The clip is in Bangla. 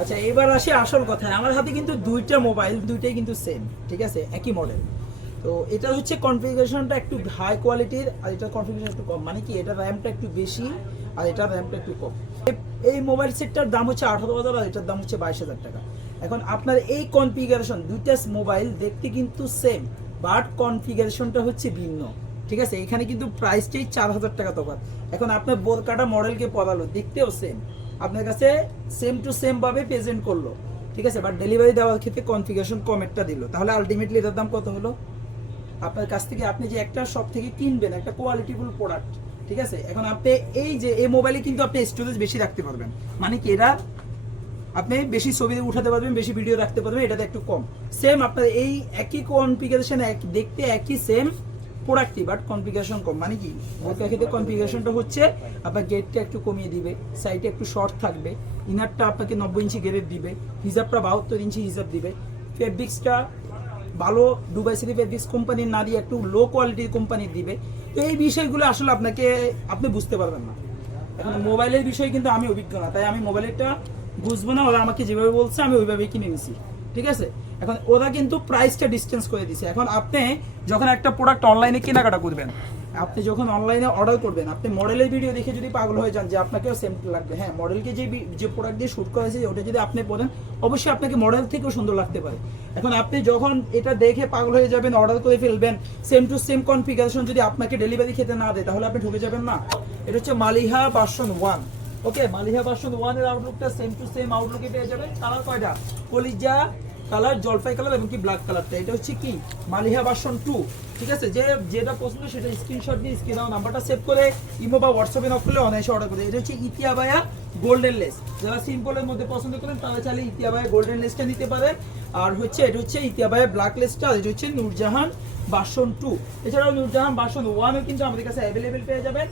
আচ্ছা এবার আসি আসল কথায়। আমার হাতে কিন্তু দুইটা মোবাইল দুইটাই কিন্তু সেম ঠিক আছে? একই মডেল তো এটা হচ্ছে কনফিগারেশনটা একটু হাই কোয়ালিটির আর এটা কনফিগারেশন একটু কম। মানে কি, এটা র্যামটা একটু বেশি, আর এটা র্যামটা একটু কম। এই মোবাইল সেটটার দাম হচ্ছে আঠারো হাজার, আর এটার দাম হচ্ছে বাইশ হাজার টাকা। এখন আপনার এই কনফিগারেশন দুইটা মোবাইল দেখতে কিন্তু সেম বাট কনফিগারেশনটা হচ্ছে ভিন্ন, ঠিক আছে? এখানে কিন্তু প্রাইসটাই চার হাজার টাকা তফাৎ। এখন আপনার বোরকাটা মডেলকে পড়ালো দেখতেও সেম আপনার কাছে সেম টু সেম ভাবে প্রেজেন্ট করল। ঠিক আছে? বাট ডেলিভারি দেওয়ার ক্ষেত্রে কনফিগারেশন কমেরটা দিল। তাহলে আলটিমেটলি এটার দাম কত হলো? আপনার কাছ থেকে আপনি যে একটা শপ থেকে কিনবেন, একটা কোয়ালিটিফুল প্রোডাক্ট ঠিক আছে? এখন আপনি এই যে, এই মোবাইলে কিন্তু আপনি স্টোরেজ বেশি রাখতে পারবেন। মানে কি এটা আপনি বেশি ছবি উঠাতে পারবেন, বেশি ভিডিও রাখতে পারবেন, এটাতে একটু কম। সেম আপনার এই একই কনফিগারেশন এক, দেখতে একই সেম প্রোডাক্টই বাট কনফিগারেশন কম। মানে কি? বোরকার ক্ষেত্রে কনফিগারেশনটা হচ্ছে, আপনার গেটটা একটু কমিয়ে দিবে সাইডে একটু শর্ট থাকবে ইনারটা আপনাকে নব্বই ইঞ্চি গেরেট দিবে হিজাবটা বাহাত্তর ইঞ্চি হিসাব দিবে। ফেব্রিক্সটা ভালো দুবাই সিটি ফেব্রিক্স কোম্পানির না দিয়ে একটু লো কোয়ালিটির কোম্পানির দিবে। তো এই বিষয়গুলো আসলে আপনাকে, আপনি বুঝতে পারবেন না। এখন মোবাইলের বিষয়ে কিন্তু আমি অভিজ্ঞ না, তাই আমি মোবাইলেরটা বুঝব না, ওরা আমাকে যেভাবে বলছে, আমি ওইভাবেই কিনে নিছি। ঠিক আছে? এখন ওরা কিন্তু প্রাইসটা ডিস্টেন্স করে দিছে। এখন আপনি যখন একটা প্রোডাক্ট অনলাইনে কেনাকাটা করবেন, আপনি যখন অনলাইনে অর্ডার করবেন, আপনি মডেলের ভিডিও দেখে যদি পাগল হয়ে যান যে আপনাকেও সেম লাগবে। হ্যাঁ মডেলকে যে যে প্রোডাক্ট দিয়ে শ্যুট করা হয়েছে, ওটা যদি আপনি পড়েন অবশ্যই আপনাকে মডেল থেকেও সুন্দর লাগতে পারে। এখন আপনি যখন এটা দেখে পাগল হয়ে যাবেন অর্ডার করে ফেলবেন সেম টু সেম কনফিগারেশন যদি আপনাকে ডেলিভারি খেতে না দেয়, তাহলে আপনি ঢুকে যাবেন না। এটা হচ্ছে Maliha version one okay Maliha version ওয়ানের আউটলুকটা সেম টু সেম আউটলুকে পেয়ে যাবেন কালার কয়টা? কলিজা কালার জলপাই কালার এবং কি ব্ল্যাক কালারটা এটা হচ্ছে কি? মালিহা ভার্সন টু ঠিক আছে? যে, যেটা পছন্দ সেটা স্ক্রিনশট নিয়ে স্ক্রিন নাম্বারটা সেভ করে ইমো বা হোয়াটসঅ্যাপে নক করলে অনায়াসে অর্ডার করে। এটা হচ্ছে ইতিয়াবায়া গোল্ডেন লেস যারা সিম্পলের মধ্যে পছন্দ করেন, তারা চাইলে ইতিয়াবায়া গোল্ডেন লেসটা নিতে পারেন আর হচ্ছে, এটা হচ্ছে ইতিয়াবায়া ব্ল্যাক লেসটা এটা হচ্ছে নূরজাহান ভার্সন টু এছাড়াও নূরজাহান ভার্সন ওয়ানও কিন্তু আমাদের কাছে অ্যাভেলেবেল পেয়ে যাবেন।